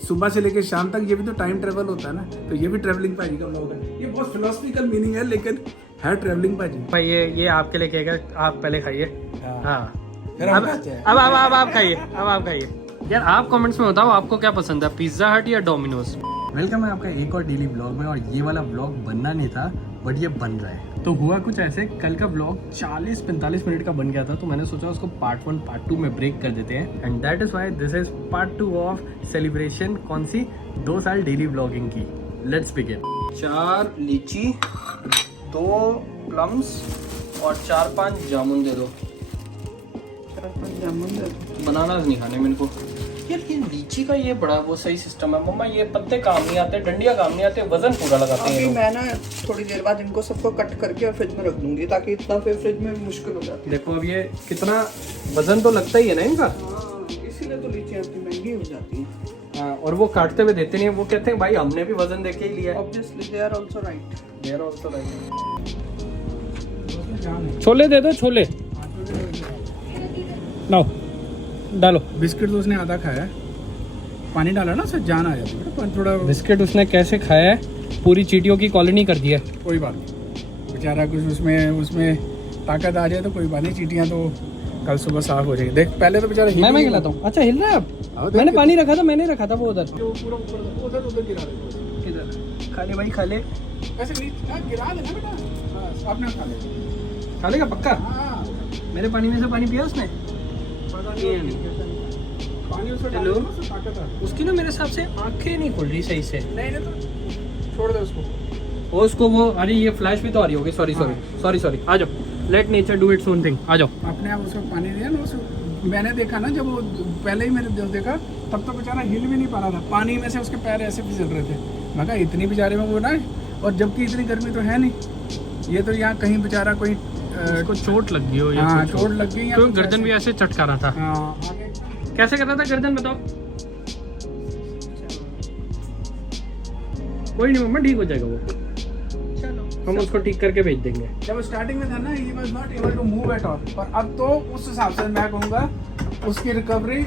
सुबह से लेकर शाम तक, ये भी तो टाइम ट्रेवल होता है ना, तो ये भी ट्रेवलिंग पाजी का ब्लॉग है। ये बहुत फिलोसफिकल मीनिंग है लेकिन है ट्रेवलिंग पाजी। भाई ये आपके लिए कहेगा, आप पहले खाइए। हाँ फिर हम खाते हैं। अब आप खाइए, अब आप खाइए। यार आप कमेंट्स में बताओ आपको क्या पसंद है, पिज्जा हट या डोमिनोज। वेलकम है आपका एक और डेली ब्लॉग में। और ये वाला ब्लॉग बनना नहीं था बट ये बन रहा है। तो हुआ कुछ ऐसे, कल का ब्लॉग 40-45 मिनट का बन गया था, तो मैंने सोचा उसको पार्ट 1 पार्ट 2 में ब्रेक कर देते हैं। And that is why this is part 2 of celebration. कौन सी? 2 साल डेली ब्लॉगिंग की। Let's begin. 4 लीची, 2 प्लम्स और 4-5 जामुन दे दो। बनाना नहीं खाने मेरे को। यार ये लीची का ये बड़ा वो सही सिस्टम है मम्मा, ये पत्ते काम नहीं आते, डंडियां काम नहीं आते, वजन पूरा लगाते हैं। मैं ना थोड़ी देर बाद इनको सबको कट करके और फ्रिज में रख दूंगी, ताकि इतना फिर फ्रिज में मुश्किल हो जाती है। देखो अब ये कितना वजन तो लगता ही है ना इनका। हाँ, इसीलिए तो लीची इतनी महंगी हो जाती है। हाँ, और वो काटते हुए देते नहीं है, वो कहते हैं भाई हमने भी वजन देके ही लिया है। Obviously they are also right. They are also right. Chole दे दो, छोले लाओ, डालो। बिस्किट तो उसने आधा खाया है, पानी डाला ना उससे जान आ जाती है थोड़ा। बिस्किट उसने कैसे खाया है, पूरी चींटियों की कॉलोनी कर दिया। कोई बात नहीं, बेचारा कुछ उसमें ताकत आ जाए तो कोई बात नहीं, चींटियां तो कल सुबह साफ हो जाएगी। देख पहले तो बेचारा मैं खिलाता हूँ। अच्छा हिल रहा है अब। मैंने पानी रखा था, मैंने रखा था वो उधर। उधर गिरा दे। किधर? खा ले भाई, खा ले। ऐसे गिरा देना बेटा, आपने खा ले। खा लेगा पक्का। हाँ, मेरे पानी में से पानी पिया उसने। पानी उसको हेलो? डालो, उससे ताकत आ। उसकी ना मेरे हिसाब से आंखें नहीं खुल रही सही से। नहीं तो छोड़ दे उसको। उसको वो, अरे ये फ्लैश भी तो आ रही होगी। सॉरी आ जाओ। Let nature do its own thing. आ जाओ। अपने आप उसको पानी दिया ना, उसको मैंने देखा ना, जब वो पहले ही मैंने देखा तब तो बेचारा हिल भी नहीं पा रहा था, पानी में से उसके पैर ऐसे फिसल रहे थे। मैं कहा इतनी बेचारे में वो ना, और जबकि इतनी गर्मी तो है नहीं, ये तो यहाँ कहीं बेचारा कोई को चोट लग गई हो या हाँ, कुछ चोट लग गई, तो गर्दन भी ऐसे चटका रहा था। हाँ, आगे कैसे कर रहा था गर्दन, बताओ। कोई नहीं मम्मा, ठीक हो जाएगा वो। चलो हम उसको ठीक करके भेज देंगे। जब स्टार्टिंग में था ना, he was not able to move at all, पर अब तो उस हिसाब से मैं कहूँगा उसकी रिकवरी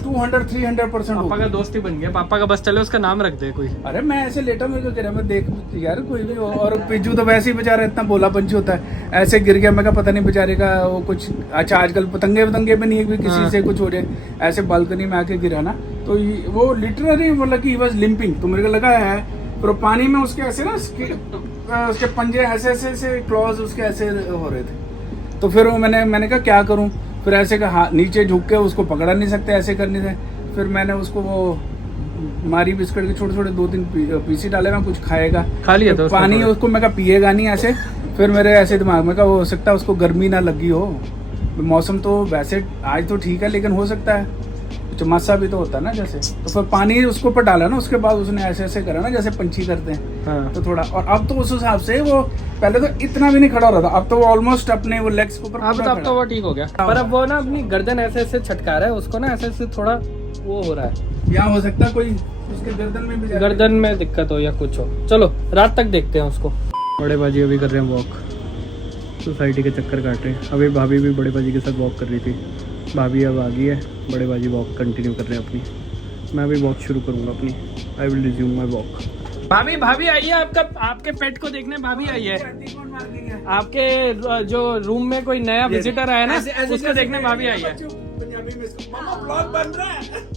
200-300% पापा का दोस्त ही बन गया। पापा का बस चले उसका नाम रख दे कोई। अरे मैं ऐसे लेटा मेरे को कह रहा, मैं देख यार कोई भी हो। और पिज्जू तो वैसे ही बेचारा इतना बोला पंची होता है, ऐसे गिर गया। मैं कहा पता नहीं बेचारे का वो कुछ, अच्छा आजकल पतंगे भी नहीं है कि किसी से कुछ हो जाए, ऐसे बालकनी में आके गिरा ना, तो वो लिटरली मतलब कि ही वाज लिंपिंग। तो मेरे को लगा है पर पानी में उसके ऐसे ना उसके पंजे ऐसे क्लॉज उसके ऐसे हो रहे थे। तो फिर वो मैंने कहा क्या करूं, फिर ऐसे का हाथ नीचे झुक के उसको पकड़ा नहीं सकते ऐसे करने से। फिर मैंने उसको वो मारी बिस्किट के छोटे 2-3 पीसी डाले, मैं कुछ खाएगा, खा लिया तो पानी उसको मैं कहा पिएगा नहीं ऐसे। फिर मेरे ऐसे दिमाग में कहा हो सकता है उसको गर्मी ना लगी हो, मौसम तो वैसे आज तो ठीक है लेकिन हो सकता है चमासा भी तो होता है ना जैसे। तो फिर पानी उसके ऊपर डाला ना, उसके बाद उसने ऐसे करा ना जैसे पंछी करते हैं। हाँ। तो थोड़ा, और अब तो उस हिसाब से वो पहले तो इतना भी नहीं खड़ा हो रहा था, अब तो वो ऑलमोस्ट अपने वो लेग्स के ऊपर अब तो वो ठीक हो गया। पर अब वो ना अपनी गर्दन ऐसे छटका रहा है, उसको ना ऐसे थोड़ा वो हो रहा है। या हो सकता है कोई उसके गर्दन में भी गर्दन में दिक्कत हो या कुछ हो। चलो रात तक देखते हैं उसको। बड़े बाजी अभी कर रहे हैं वॉक, सोसाइटी के चक्कर काट रहे हैं। अभी भाभी भी बड़े बाजी के साथ वॉक कर रही थी। भाभी अब आ गई है, बड़े बाजी वॉक कंटिन्यू कर रहे हैं अपनी। मैं भी वॉक शुरू करूँगा अपनी। I will resume my walk. भाभी आइए, आपके पेट को देखने भाभी आई है। आपके जो रूम में कोई नया विजिटर आया ना, उसको देखने भाभी आई है। पंजाबी में इसको मामा ब्लॉग बन रहा है।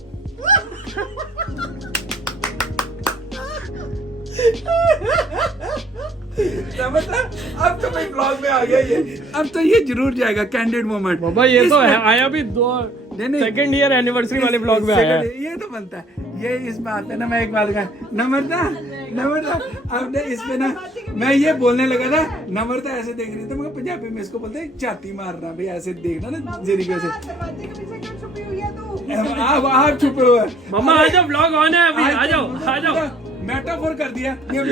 अब तो मैं ब्लॉग में आ गया ये, अब तो ये जरूर जाएगा कैंडिड मोमेंट। बाबा ये तो है, आया भी 2 सेकंड ईयर एनिवर्सरी वाले ब्लॉग में आया है। ये तो बनता है ये। इस बात पे ना मैं एक बात कहा, नम्रता अब इस पे ना मैं ये बोलने लगा था, नम्रता ऐसे देख रही थी, मैं पंजाबी में इसको बोलते हैं छाती मारना, भाई ऐसे देखना ना जरिए से। आप छुपे हुए मम्मा आ जाओ, ब्लॉग ऑन है अभी, आ जाओ। मेटाफोर कर दिया ये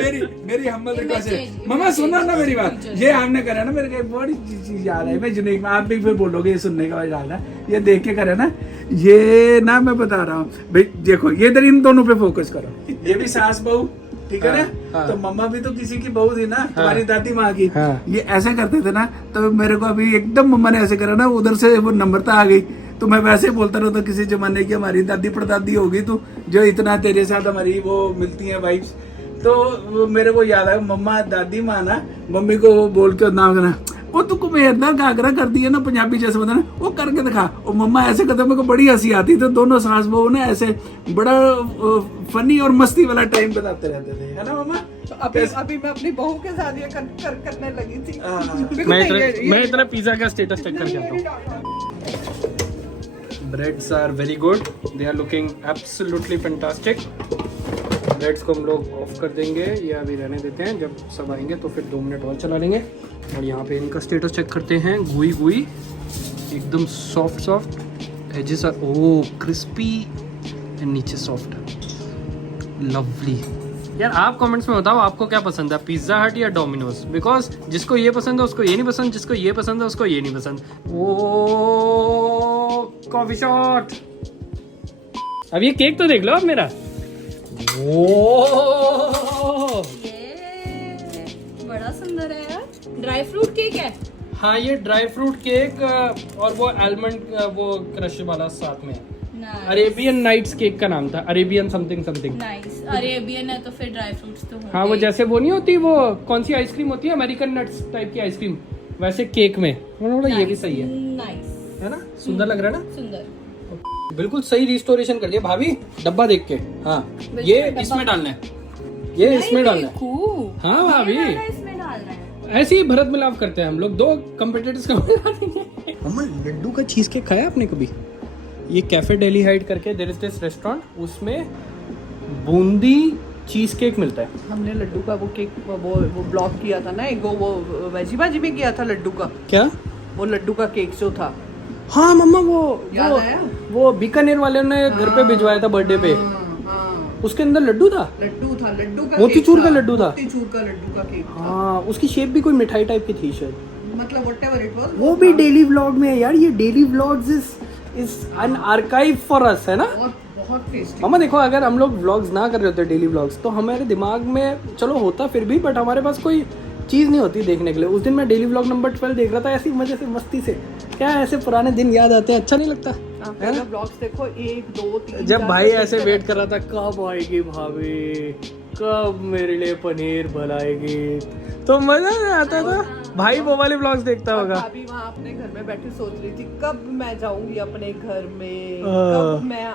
मेरी हम्बल रिक्वेस्ट है। मम्मा सुनो ना मेरी बात, ये आपने करा ना मेरे को बड़ी चीज याद है, मैं जुनेक में आप भी फिर बोलोगे ये सुनने का याद है, ये देख के करे ना ये ना, मैं बता रहा हूँ भाई देखो, ये इधर इन दोनों पे फोकस करो। ये भी सास बहू, ठीक है ना। तो मम्मा भी तो किसी की बहू थी ना, हमारी दादी माँ की। ये ऐसे करते थे ना, तो मेरे को अभी एकदम मम्मा ने ऐसे करा ना, उधर से वो नम्रता आ गई, तो मैं वैसे ही बोलता रहता किसी जमाने की हमारी दादी परदादी होगी तो जो इतना तेरे साथ हमारी वो मिलती है वाइब्स। तो वो मेरे को याद है मम्मा दादी माँ ना मम्मी को वो बोल के नाम करना वो तू कुमेरदार घाघरा कर दिया ना पंजाबी जैसे बता ना वो करके दिखा। और मम्मा ऐसे करते मेरे को बड़ी हंसी आती। तो दोनों सास बहू ने ऐसे बड़ा फनी और मस्ती वाला टाइम बताते रहते थे, है ना मम्मा? तो अभी मैं अपनी बहू के साथ ये करने लगी थी। मैं इतना पिज्जा का स्टेटस चेक करके आता हूँ। Breads are very good, they are looking absolutely fantastic. Breads को हम लोग ऑफ कर देंगे या अभी रहने देते हैं, जब सब आएंगे तो फिर 2 मिनट और चला लेंगे। और यहाँ पे इनका स्टेटस चेक करते हैं। गुई गुई एकदम soft soft, edges are oh crispy and नीचे सॉफ्ट, लवली। यार आप कमेंट्स में बताओ आपको क्या पसंद है, पिज्जा हट या डोमिनोज? बिकॉज जिसको ये पसंद है उसको ये नहीं पसंद, जिसको ये पसंद है उसको ये नहीं पसंद। ओ कॉफी शॉट। अब ये केक तो देख लो आप मेरा। ओ बड़ा सुंदर है यार, ड्राई फ्रूट केक है। हाँ ये ड्राई फ्रूट केक और वो आलमंड वो क्रश वाला साथ में। अरेबियन नाइट्स केक का नाम था, Arabian something something. Nice, Arabian है तो फिर ड्राई फ्रूट्स तो होंगे। हाँ वो जैसे वो नहीं होती, वो कौन सी आइसक्रीम होती है अमेरिकन नट्स टाइप की आइसक्रीम, वैसे केक में। मैंने बोला ये भी सही है, नाइस है ना? सुंदर लग रहा है ना? सुंदर, बिल्कुल सही रिस्टोरेशन कर दिया भाभी। डब्बा देख के। हाँ ये इसमें डालना है, ये इसमें डालना है। हाँ भाभी इसमें डाल रहा है। ऐसे ही भरत मिलाप करते हैं हम लोग, 2 कंपटीटर्स का मिला देंगे। मम्मा लड्डू का चीज केक खाया आपने कभी? ये कैफे दिल्ली हाइट करके देयर इज दिस रेस्टोरेंट, उसमें बूंदी चीज केक मिलता है। हमने लड्डू का वो केक वो ब्लॉग किया था ना एक, वो वेजी भाजी में किया था लड्डू का। क्या? वो लड्डू का केक जो था। हाँ मम्मा याद आया? वो बीकानेर वाले ने घर पे भिजवाया था बर्थडे पे। उसके अंदर लड्डू था, लड्डू का मोतीचूर का लड्डू था। मोतीचूर का लड्डू का केक था। हाँ उसकी शेप भी कोई मिठाई टाइप की थी शायद, मतलब व्हाटएवर इट वाज। वो भी डेली व्लॉग में है यार। ये daily vlogs is an archive for us, है ना? बहुत टेस्टी। मामा देखो अगर हम लोग व्लॉग्स ना कर रहे होते डेली व्लॉग्स तो हमारे दिमाग में चलो होता फिर भी, बट हमारे पास कोई चीज़ नहीं होती देखने के लिए। उस दिन मैं डेली व्लॉग नंबर 12 देख रहा था ऐसी मजे से मस्ती से, क्या ऐसे पुराने दिन याद आते हैं, अच्छा नहीं लगता है ना? व्लॉग्स देखो 1 2 3 जब भाई ऐसे वेट कर रहा था कब आएगी भाभी, कब मेरे लिए पनीर बनाएगी, तो मजा नहीं आता था। भाई वो वाले व्लॉग्स देखता होगा। भाभी वहाँ अपने घर में बैठी सोच रही थी कब मैं जाऊंगी अपने घर में, कब मैं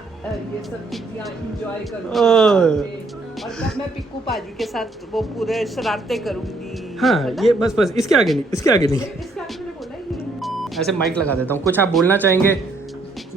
ये सब चीजें एंजॉय करूंगी और कब मैं पिक्कू पाजी के साथ वो पूरे शरारतें करूंगी। हाँ ये बस इसके आगे नहीं, इसके आगे नहीं। इसके आगे मैंने बोला ही। ऐसे माइक लगा देता हूँ, कुछ आप बोलना चाहेंगे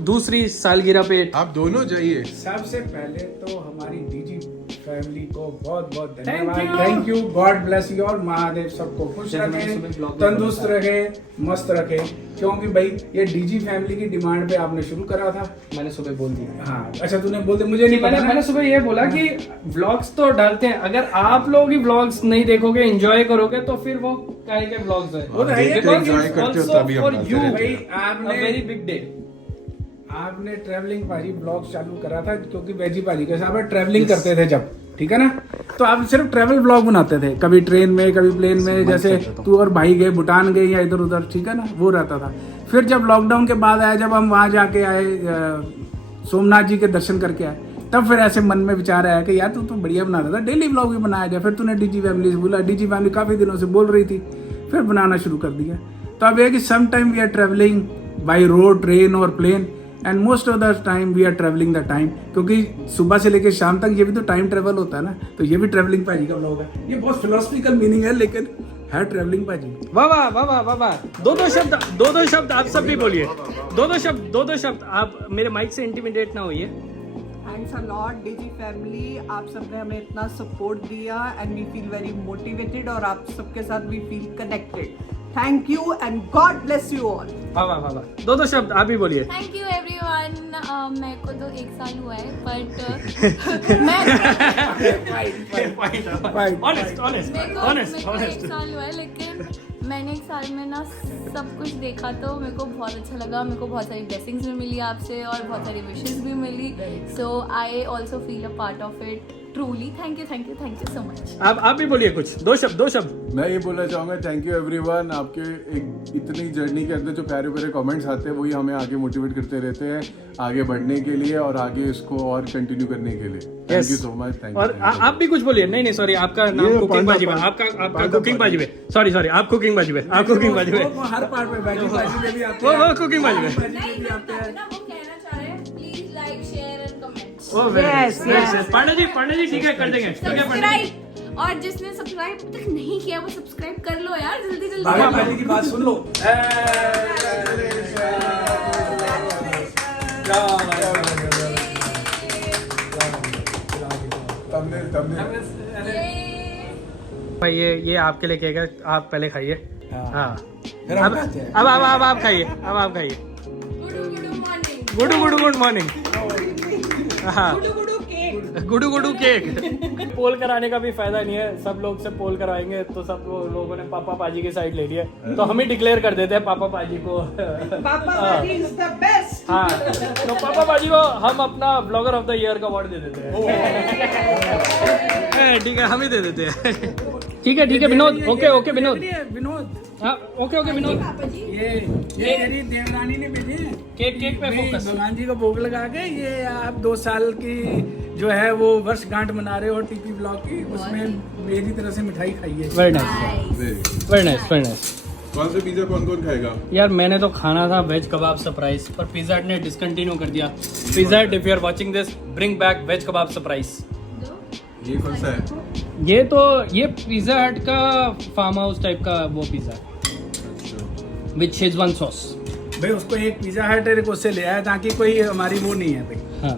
दूसरी सालगिरह पे? आप दोनों जाइए। सबसे पहले तो हमारी डीजी फैमिली को बहुत बहुत धन्यवाद, thank you, God bless you और महादेव सबको खुश रखे, तंदुरुस्त रखे, मस्त रखे। क्योंकि भाई ये डीजी फैमिली की डिमांड पे आपने शुरू करा था। मैंने सुबह बोल दिया। हाँ अच्छा तूने बोल दिया, मुझे नहीं पता। मैंने सुबह ये बोला कि व्लॉग्स तो डालते हैं, अगर आप लोग ही व्लॉग्स नहीं देखोगे एंजॉय करोगे तो फिर वो काहे के व्लॉग्स है? वो तो है ही है, enjoy करते हो तभी हम फॉर डालते यू हैं। भाई आपने वेरी बिग डे। आपने ट्रैवलिंग भाजी ब्लॉग चालू करा था क्योंकि वेजी भाजी के साथ ट्रैवलिंग करते थे जब, ठीक है ना? तो आप सिर्फ ट्रैवल ब्लॉग बनाते थे, कभी ट्रेन में कभी प्लेन में, जैसे तू और भाई गए भूटान गए या इधर उधर, ठीक है ना? वो रहता था। फिर जब लॉकडाउन के बाद आया, जब हम वहाँ जाके आए सोमनाथ जी के दर्शन करके आए, तब फिर ऐसे मन में विचार आया कि यार तू तो बढ़िया बना रहा था, डेली ब्लॉग भी बनाया जाए। फिर तूने डीजी फैमिली से बोला, डीजी फैमिली काफ़ी दिनों से बोल रही थी, फिर बनाना शुरू कर दिया। तो अब यह कि some time we are travelling by road, train और plane, and most of the time we are travelling the time, क्योंकि सुबह से लेकर शाम तक ये भी तो टाइम ट्रेवल होता है ना। तो ये भी ट्रेवलिंग पाजी का ब्लॉग है। ये बहुत फिलोसफिकल मीनिंग है लेकिन है ट्रेवलिंग पाजी। वाह वाह वाह वाह वाह वाह। दो शब्द आप सब भी बोलिए। दो शब्द आप मेरे माइक से इंटिमिडेट ना होइए। Thanks a lot DG family, आप सबने हमें इतना सपोर्ट दिया and we feel very motivated और आप सबके साथ we feel connected. Thank you and God bless you all. वाह वाह वाह वाह। दो शब्द आप भी बोलिए। Thank you everyone. मेरे को तो 1 साल हुआ है बट मेरे को 1 साल हुआ है, लेकिन मैंने 1 साल में ना सब कुछ देखा तो मेरे को बहुत अच्छा लगा। मेरे को बहुत सारी ब्लेसिंग्स भी मिली आपसे और बहुत सारी विशेस भी मिली, so I also feel a part of it. Truly thank you so much. आप भी बोलिए कुछ, दो शब्द। मैं ये बोलना चाहूंगा, थैंक यू एवरीवन। आपके एक इतनी जर्नी के अंदर जो प्यारे प्यारे कमेंट्स आते हैं वही हमें आगे मोटिवेट करते रहते हैं आगे बढ़ने के लिए और आगे इसको और कंटिन्यू करने के लिए। Thank you so much. Thank और यू। आप भी कुछ बोलिए। नहीं सॉरी, आपका नाम कुकिंग बाजी में, आपका कुकिंग बाजी में, सॉरी आप कुकिंग बाजी में, आप कुकिंग बाजी में, वो हर पार्ट में बाजी में भी आते वो कुकिंग बाजी में। नहीं वो कहना चाह रहे हैं please like share and comment. Pandey ji ठीक है, कर देंगे। ठीक है पांडे जी। सब्सक्राइब, और जिसने सब्सक्राइब तक नहीं किया वो सब्सक्राइब कर लो यार, जल्दी बाबा पहले की बात सुन लो। भाई ये आपके लिए केक है, आप पहले खाइए। हाँ फिर हम खाते हैं। अब आप खाइए, अब आप खाइए। Good morning. हाँ गुडू केक। पोल कराने का भी फायदा नहीं है, सब लोग से पोल करवाएंगे तो सब लोगों ने पापा पाजी की साइड ले लिया, तो हम ही डिक्लेयर कर देते हैं पापा पाजी को। पापा पाजी इज द बेस्ट। हाँ तो पापा पाजी को हम अपना ब्लॉगर ऑफ द ईयर का अवार्ड दे देते हैं। ठीक है, हम ही दे देते हैं। ठीक है विनोद। ओके विनोद। हाँ ओके विनोद। ये मेरी देवरानी ने भेजे हैं। केक पे फोकस। भगवान जी को भोग लगा के ये आप 2 साल की जो है वो वर्षगांठ मना रहे हो टीपी ब्लॉग की, उसमें मेरी तरफ से मिठाई खाइए। Very nice. कौन से पिज्जा कौन खाएगा? यार मैंने तो खाना था वेज कबाब सरप्राइज, पर पिज्जा हट ने डिसकंटिन्यू कर दिया। Pizza Hut, if you are watching this, bring back veg kebab surprise. ये कौन सा है? ये पिज्जा हट का फार्म हाउस टाइप का वो पिज्जा विद शेजवान सॉस। भाई उसको एक पिज्जा हट उससे ले आया ताकि कोई हमारी वो नहीं है भाई। हाँ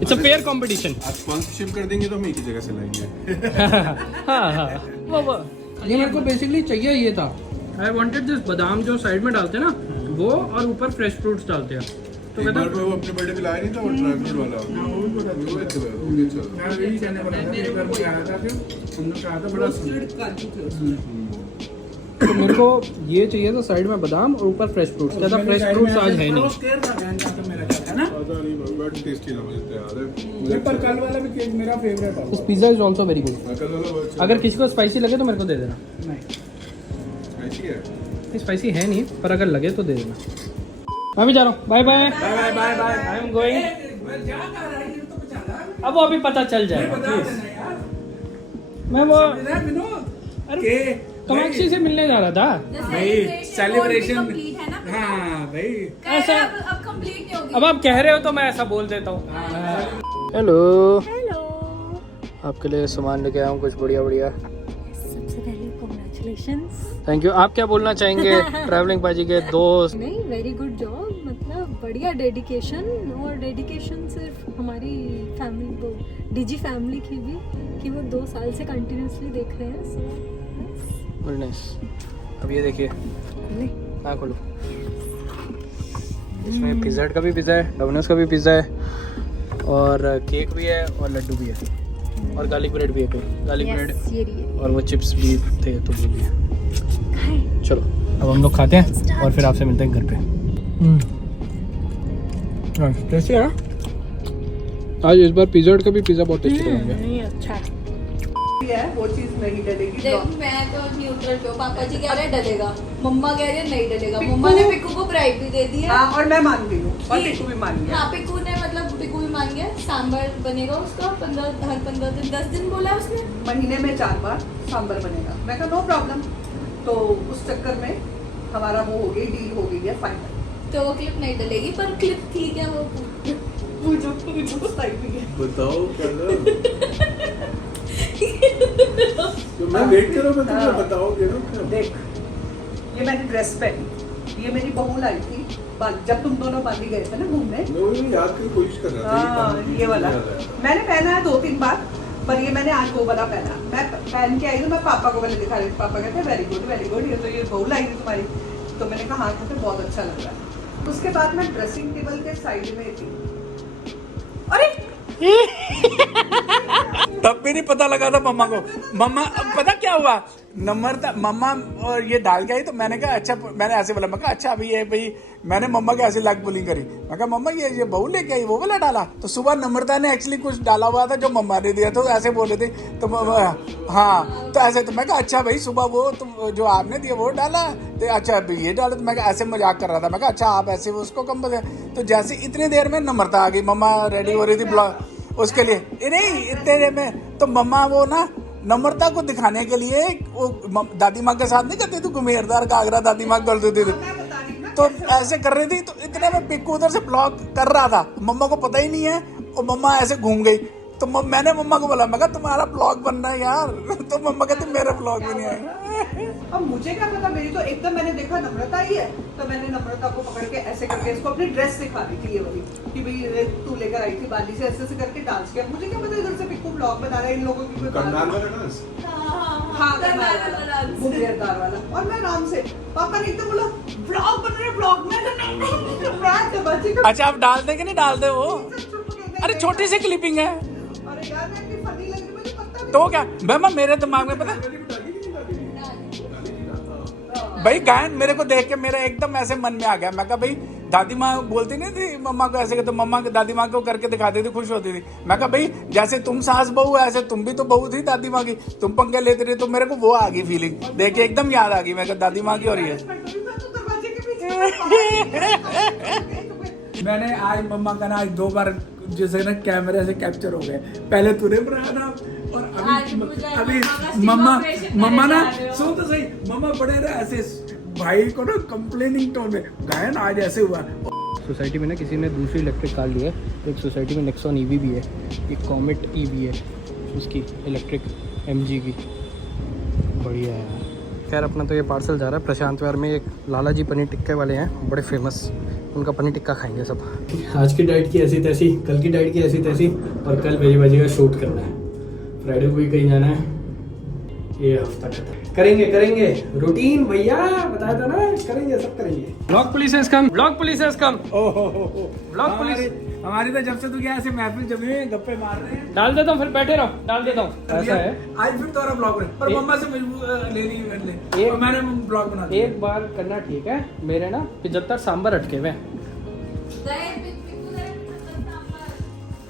इट्स अ फेयर कंपटीशन। आप स्पॉन्सरशिप कर देंगे तो हम एक ही जगह से लाएंगे। हाँ वो ये मेरे को बेसिकली चाहिए ये था। आई वांटेड दिस बादाम जो साइड में डालते हैं ना वो, और ऊपर फ्रेश फ्रूट्स डालते हैं। तो एक बार वो अपने बर्थडे पे लाया नहीं था वो ड्राई फ्रूट वाला? वो अच्छा है, वो अच्छा है। मैं यही कहने वाला था, एक बार कोई आया था फिर उन्होंने कहा था बड़ा सुंदर। तो मेरे को ये चाहिए था साइड में बादाम और ऊपर फ्रेश फ्रूट्स। क्या था, फ्रेश फ्रूट्स आज है नहीं। पता नहीं, बड़ा टेस्टी लगा मुझे यार है। पर कल वाला भी केक मेरा फेवरेट है। This pizza is also very good. कल वाला बहुत अच्छा अगर किसी को स्पाइसी लगे तो मेरे को दे देना। नहीं स्पाइसी है। स्पाइसी है नहीं, पर अगर लगे तो दे देना। मैं भी जा रहा हूँ। Bye bye. I am going. अब वो अभी पता चल जाएगा प्लीज। मैं वो कामाक्षी से मिलने जा रहा था। भाई सेलिब्रेशन कंप्लीट है ना। हाँ भाई ऐसा अब कंप्लीट नहीं होगी। अब आप कह रहे हो तो मैं ऐसा बोल देता हूँ। हेलो आपके लिए सामान लेके आया हूँ कुछ बढ़िया। सबसे पहले कॉन्ग्रेचुलेशंस। Thank you. आप क्या बोलना चाहेंगे ट्रैवलिंग बाजी के दोस्त? नहीं, वेरी गुड जॉब, मतलब बढ़िया डेडिकेशन। और डेडिकेशन सिर्फ हमारी फैमिली को, डीजी फैमिली की भी, कि वो 2 साल से कंटिन्यूसली देख रहे हैं। So very nice. अब ये देखिए, हाँ खोलो। इसमें पिज़्ज़ा हट का भी पिज़्ज़ा है, डोमिनोज का भी पिज़्ज़ा है, और केक भी है, और लड्डू भी है, और गार्लिक ब्रेड भी है। गार्लिक ब्रेड और वो चिप्स भी थे तो वो भी है। चलो अब हम लोग खाते हैं और फिर आपसे मिलते हैं घर पे। टेस्टी है आज। इस बार पिज़्ज़ा हट का भी पिज़्ज़ा बहुत टेस्टी बनाएंगे। नहीं, अच्छा है। है वो चीज नहीं डलेगी। देख मैं तो न्यूट्रल पे हूँ। पापा जी कह रहे हैं डलेगा, मम्मा कह रही है नहीं डलेगा। मम्मा ने पिक्कू को ब्राइब भी दे दी है। हाँ, और मैं मान गई हूँ और पिक्कू भी मान गया। हाँ पिक्कू ने, मतलब पिक्कू भी मान गया। सांबर बनेगा उसका हर 15 दिन 10 दिन बोला उसने। महीने में 4 बार सांबर बनेगा। मैं कहा नो प्रॉब्लम। तो उस चक्कर में हमारा वो हो गई, डील हो गई है फाइनल। तो वो क्लिप नहीं डलेगी, पर क्लिप ठीक है वो। पूछो सही भी है। बताओ क्या तो मैं वेट कर रहा हूँ, तुम बताओगे ना। देख, ये मैंने ड्रेस पहनी, ये मेरी बहू लाई थी जब तुम दोनों बांधी गए थे ना घूमने। मैं वही याद करने की कोशिश कर रहा था। हाँ, ये वाला मैंने पहना है 2-3 बार, पर ये मैंने आज वो वाला पहना। मैं पहन के आई तो मैं पापा को पहले दिखा रही थी। पापा कहते हैं वेरी गुड, ये तो ये बहू लाई थी तुम्हारी। तो मैंने कहा हाँ, कहते बहुत अच्छा लग रहा है। उसके बाद मैं ड्रेसिंग टेबल के साइड में थी। अरे तब भी नहीं पता लगा था मम्मा को। मम्मा अब पता क्या हुआ, नंबर था मम्मा और ये डाल के आई तो मैंने कहा अच्छा, मैंने ऐसे बोला, मैं कहा अच्छा अभी ये भाई, मैंने मम्मा के ऐसे लाख बुलिंग करी, मैं कहा मम्मा ये बहू लेके आई वो वाला डाला। तो सुबह नम्रता ने एक्चुअली कुछ डाला हुआ था जो मम्मा ने दिया, तो ऐसे बोले थे तो हाँ, तो ऐसे तो मैं कहा अच्छा भाई सुबह वो तो जो आपने दिया वो डाला, तो अच्छा अभी ये डाला, तो मैं कहा ऐसे मजाक कर रहा था, मैं कहा अच्छा आप ऐसे उसको कम बता। तो जैसे इतनी देर में नम्रता आ गई, मम्मा रेडी हो रही थी ब्लॉग उसके लिए, नहीं इतने देर में तो मम्मा वो ना नम्रता को दिखाने के लिए वो दादी माँ के साथ नहीं करती थी घुमेरदार घाघरा, दादी माँ कर देती थी, तो ऐसे कर रही थी। तो इतने में पिक्कू उधर से ब्लॉग कर रहा था, मम्मा को पता ही नहीं है, और मम्मा ऐसे घूम गई। तो मैंने मम्मा को बोला, मैं कहा तुम्हारा ब्लॉग बन रहा है यार, तो मम्मा कहती मेरा ब्लॉग भी नहीं आएगा। अब मुझे क्या पता, मेरी तो एकदम मैंने देखा नम्रता ही है, तो मैंने नम्रता को पकड़ के ऐसे करके इसको अपनी ड्रेस दिखा रही थी ये वाली, कि भाई तू लेकर आई थी बाली से, ऐसे करके डांस किया। मुझे क्या पता इधर से पिक्कू ब्लॉग बना रहा है, इन लोगों की कोई करनाल वाला डांस, हाँ मुंगेरदार वाला। और मैं आराम से, पापा ने एकदम बोला ब्लॉग बन रहे, ब्लॉग में अच्छा आप डाल दे कि नहीं डाल दे वो, अरे छोटी सी क्लिपिंग है। अरे यार मैं इतनी फनी लग रही, मुझे पता नहीं। तो क्या मैम मेरे दिमाग में पता भाई, गायन मेरे को देख के मेरा एकदम ऐसे मन में आ गया। मैं कहा भाई दादी माँ बोलती नहीं थी मम्मा को ऐसे, तो मम्मा दादी माँ को करके दिखाती थी, खुश होती थी। मैं कहा भाई जैसे तुम सास बहू ऐसे तुम भी तो बहू थी दादी माँ की, तुम पंखे लेते रहे, तो मेरे को वो आ गई फीलिंग देख के, एकदम याद आ गई। मैं कहा दादी माँ की हो रही है। मैंने आज मम्मा का ना आज 2 बार जैसे ना कैमरे से कैप्चर हो गए, पहले तूने बनाया था और अभी मम्मा ना सुन तो सही, मम्मा बड़े ना ऐसे भाई को ना कंप्लेनिंग टोन में, गायन आज ऐसे हुआ। सोसाइटी में ना किसी ने दूसरी इलेक्ट्रिक कार ली है, एक सोसाइटी में नेक्सॉन ईवी भी है, एक कॉमेट ईवी है उसकी इलेक्ट्रिक MG की, बढ़िया है। खैर अपना तो ये पार्सल जा रहा है प्रशांत विहार में, एक लाला जी पनीर टिक्के वाले हैं बड़े फेमस, उनका पनीर टिक्का खाएंगे सब। आज की डाइट की ऐसी तैसी, कल की डाइट की ऐसी तैसी, और कल बेजी बाजी का शूट करना है, फ्राइडे को भी कहीं जाना है, ये हफ्ता खत्म करेंगे रूटीन भैया, बताया था ना करेंगे, सब करेंगे। Blog police has come, blog police has come, blog police हमारी तो जब से तू क्या ऐसे महफिल जमी हुई है, गप्पे मार रहे हैं। डाल देता हूँ, फिर बैठे रहो, डाल देता हूँ। ऐसा है आज फिर तोरा ब्लॉग है, पर मम्मा से मजबूर ले रही है, और मैंने ब्लॉग बना दिया। एक बार करना ठीक है, मेरे ना 75 सांबर अटके हुए।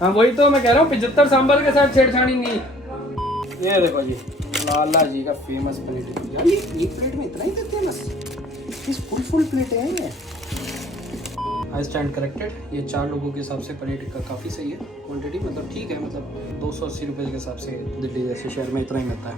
हाँ वही तो मैं कह रहा हूँ, 75 सांबर के साथ छेड़छाड़ी नहीं। ये देखो जी लाला जी का फेमस पनीर टिक्का, यार ये एक प्लेट में इतना ही देते हैं बस, इस फुल प्लेट है ये। आई स्टैंड करेक्टेड, ये 4 लोगों के हिसाब से पनीर टिक्का काफ़ी सही है, क्वांटिटी मतलब ठीक है, मतलब 280 रुपये के हिसाब से दिल्ली जैसे शहर में इतना ही मिलता है।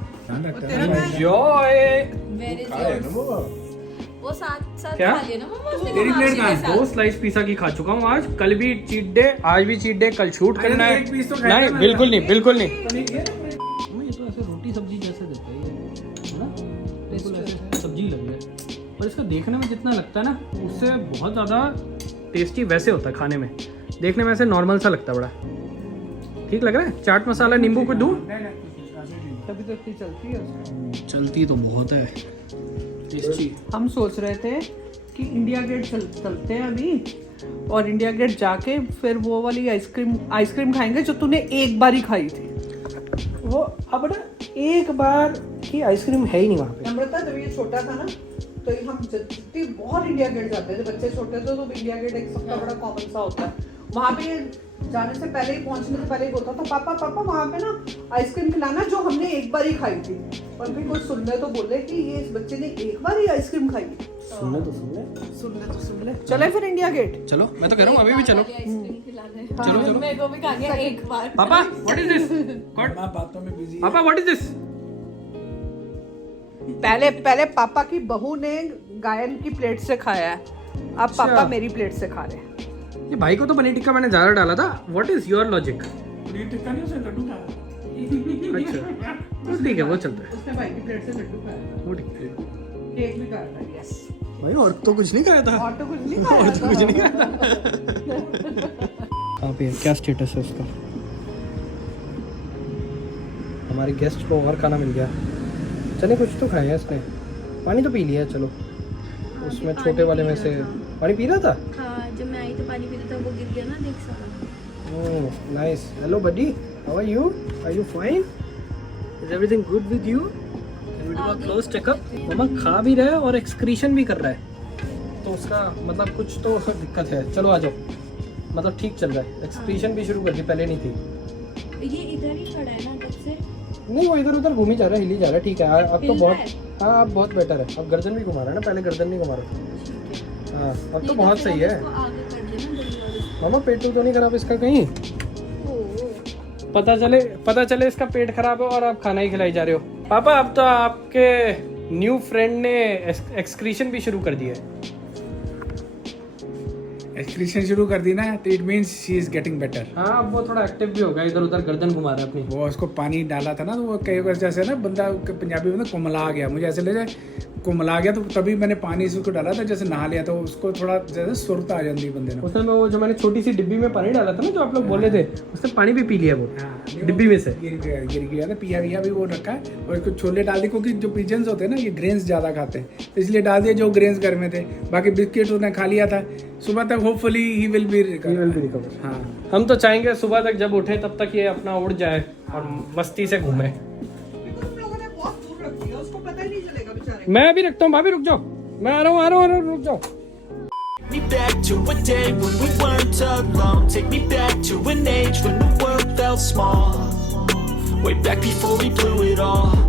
वो साथ क्या? खा लेना मम्मा, उसने तेरी प्लेट कहाँ है? 2 स्लाइस पिज़्ज़ा की खा चुका हूँ आज, कल भी चीट डे, आज भी चीट डे, कल शूट करना है। एक पीस तो खाया नहीं था बिल्कुल नहीं, बिल्कुल नहीं। मैंने। ये तो ऐसे रोटी सब्जी जैसे देता है ये, है ना, बिल्कुल ऐसे सब्जी लग रहा है, और इसका देखने में जितना लगता है ना उससे बहुत ज़्यादा टेस्टी वैसे होता है खाने में, देखने में ऐसे नॉर्मल सा लगता है, बड़ा ठीक लग रहा है। चाट मसाला नींबू को दूँ, तभी तो इतनी चलती है। चलती तो बहुत है टेस्टी। हम सोच रहे थे कि इंडिया गेट चलते हैं अभी, और इंडिया गेट जाके फिर वो वाली आइसक्रीम खाएंगे जो तूने एक बार ही खाई थी। वो अब ना एक बार की आइसक्रीम है ही नहीं वहाँ पे। नम्रता जब ये छोटा था ना, तो हम जितनी बहुत इंडिया गेट जाते थे, बच्चे छोटे थे तो इंडिया गेट एक सबका बड़ा कॉमन सा होता है। वहाँ पे जाने से पहले ही, पहुँचने से पहले ही बोलता था पापा वहाँ पे ना आइसक्रीम खिलाना जो हमने एक बार ही खाई थी। और फिर कोई सुनने तो बोले कि ये इस बच्चे ने एक बार ही आइसक्रीम खाई है। सुन ले चले फिर इंडिया गेट। चलो मैं तो कह रहा हूँ अभी भी चलो, चलो मेरे को भी खानी है एक बार। पापा व्हाट इज दिस, बातों में बिजी। पापा व्हाट इज दिस। पहले पापा की बहू ने गायन की प्लेट से खाया है, अब पापा मेरी प्लेट से खा रहे हैं। ये भाई को तो पनीर टिक्का मैंने ज़्यादा डाला था, what is your logic. Paneer tikka नहीं, उसे लड्डू खाया। अच्छा तो ठीक है, वो चलता है, उसने भाई की प्लेट से लड्डू खाया, वो ठीक है। केक भी खाया था। यस भाई और तो कुछ नहीं खाया था, और तो कुछ नहीं खाया, और तो कुछ नहीं खाया था। कहाँ पे क्या स्टेटस है उसका। हमारे गेस्ट को और खाना मिल गया, चले कुछ तो खाया इसने, पानी तो पी लिया। चलो उसमें छोटे वाले में से पानी पी रहा था। हाँ जब मैं आई तो पानी पीता था, वो गिर गया ना देख सारा। Oh nice, hello buddy, how are you fine. Is everything good with you? Can we do a close checkup? मम्मा खा भी रहा है और एक्सक्रीशन भी कर रहा है, तो उसका मतलब कुछ तो दिक्कत है। चलो आ जाओ, मतलब ठीक चल रहा है। एक्सक्रीशन भी शुरू कर दी, पहले नहीं थी। ये इधर ही खड़ा है ना तब से। नहीं, वो इधर उधर घूम ही जा रहा है, हिल ही जा रहा है। ठीक है, अब तो बहुत, हाँ अब बहुत बेटर है। अब गर्दन भी घुमा रहा है ना, पहले गर्दन नहीं घुमा रहा था। हाँ अब तो बहुत सही है। आगे कर देना दही वाले। मामा पेट तो नहीं खराब इसका कहीं? पता चले इसका पेट खराब है और आप खाना ही खिलाई जा रहे हो। पापा अब तो आपके न्यू फ्रेंड ने एक्सक्रीशन भी शुरू कर दिया है। एक्सक्रीशन शुरू कर दी ना, तो it means she is getting better. हाँ अब वो थोड़ा एक्टिव भी होगा, इधर उधर गर्दन घुमा रहा है अपनी। वो उसको पानी डाला था ना, तो वो कई बार जैसे ना बंदा पंजाबी में ना कुमला गया, मुझे ऐसे लगा कुमला गया, तो तभी मैंने पानी इसको डाला था, जैसे नहा लिया तो उसको थोड़ा जैसे सुरत आ जाती है बंदे ने। उसमें वो जो मैंने छोटी सी डिब्बी में पानी डाला था ना, जो आप लोग बोले थे, उसने पानी भी पी लिया वो डिब्बी में से। गिर गया था, पिया भी वो रखा है। और इसको छोले डाल दिए, क्योंकि जो पिजन्स होते हैं ना ये ग्रेन्स ज़्यादा खाते हैं, तो इसलिए डाल दिए जो ग्रेन्स घर में थे। बाकी बिस्किट उसने खा लिया था। सुबह तक hopefully he will be recover. हाँ हम तो चाहेंगे सुबह तक जब उठे तब तक ये अपना उड़ जाए और मस्ती से घूमे। तुम लोगों ने बहुत दूर रख दिया, उसको पता ही नहीं चलेगा बेचारे। मैं भी रखता हूँ, भाभी रुक जाओ, मैं आ रहा हूँ, रुक जाओ। me back to a day when we weren't alone. Take me back to an age when the world felt small. Way back before we blew it all.